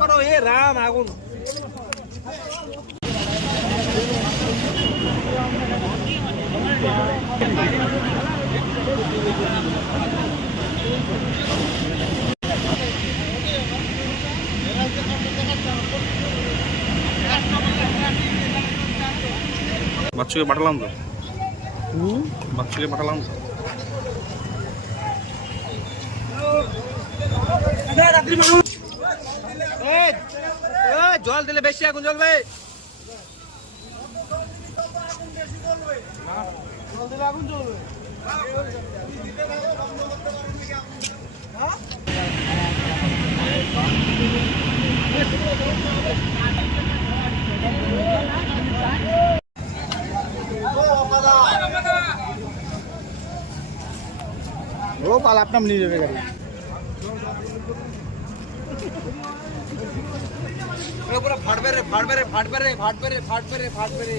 করো এ রাম আগুন। বাচ্চাকে পাঠালাম তো, বাচ্চাকে পাঠালাম তো। জল দিলে বেশি আগুন জ্বলবে। ও পাল আপনার নিয়ে যাবে গাড়ি। পুরো ফাটবে রে ফাটবে রে ফাটবে রে ফাটবে রে ফাটবে রে ফাটবে রে।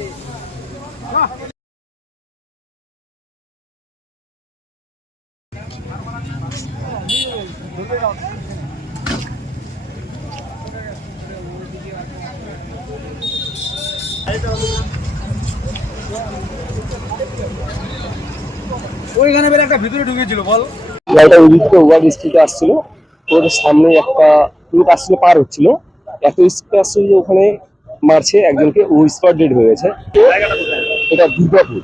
ওইখানে বের একটা ভিতরে ঢুকেছিল বল। গাড়িটা ওই দিকে ওভার স্পিডে আসছিল, ওদের সামনে একটা লোক আসছিল, পার হচ্ছিল, এত স্পিডে আসছিল যে ওখানে মারছে একজনকে, ও স্পট ডেড হয়ে গেছে। এটা দুর্গাপুর,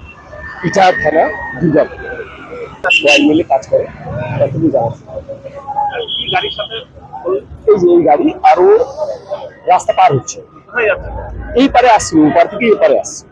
ইটাহার থানা, দুর্গাপুর সবাই মিলে কাজ করে। এতটুকু জানা এই যে এই গাড়ি, আর ও রাস্তা পার হচ্ছে, এই পারে আসছে, ও পার থেকে এই পারে আসছে।